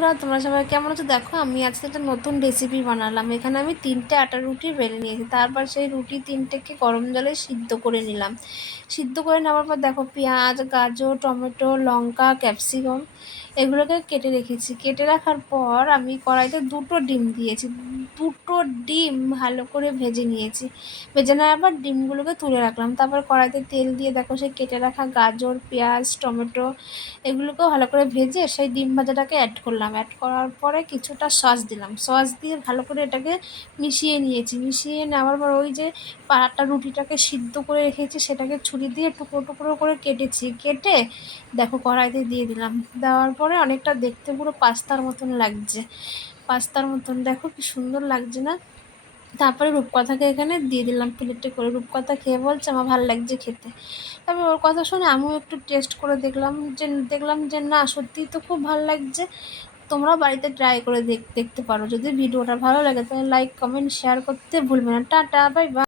বন্ধুরা, তোমরা সবাই কেমন আছো? দেখো, আমি আজকে একটা নতুন রেসিপি বানালাম। এখানে আমি 3টে আটার রুটি বেলে নিয়েছি। তারপর সেই রুটি 3টেকে গরম জলে সিদ্ধ করে নিলাম। সিদ্ধ করে নেওয়ার পর দেখো, পেঁয়াজ, গাজর, টমেটো, লঙ্কা, ক্যাপসিকাম এগুলোকে কেটে রেখেছি। কেটে রাখার পর আমি কড়াইতে 2টো ডিম দিয়েছি। 2টো ডিম ভালো করে ভেজে নিয়েছি। ভেজে নেওয়ার পর ডিমগুলোকে তুলে রাখলাম। তারপর কড়াইতে তেল দিয়ে দেখো, সেই কেটে রাখা গাজর, পেঁয়াজ, টমেটো এগুলোকেও ভালো করে ভেজে সেই ডিম ভাজাটাকে অ্যাড করলাম। অ্যাড করার পরে কিছুটা সস দিলাম। সস দিয়ে ভালো করে এটাকে মিশিয়ে নিয়েছি। মিশিয়ে নেওয়ার পর ওই যে পাড়াটা রুটিটাকে সিদ্ধ করে রেখেছি সেটাকে ছুরি দিয়ে টুকরো টুকরো করে কেটেছি। কেটে দেখো কড়াইতে দিয়ে দিলাম। দেওয়ার পরে অনেকটা দেখতে পুরো পাস্তার মতন লাগছে। পাস্তার মতন দেখো কি সুন্দর লাগছে না? তারপরে রূপকথাকে এখানে দিয়ে দিলাম প্লেটে করে। রূপকথা খেয়ে বলছে আমার ভালো লাগছে খেতে। তারপর ওর কথা শুনে আমিও একটু টেস্ট করে দেখলাম যে না, সত্যিই তো খুব ভালো লাগছে। তোমরাও বাড়িতে ট্রাই করে দেখতে পারো। যদি ভিডিওটা ভালো লাগে তাহলে লাইক, কমেন্ট, শেয়ার করতে ভুলবে না। Tata, bye bye.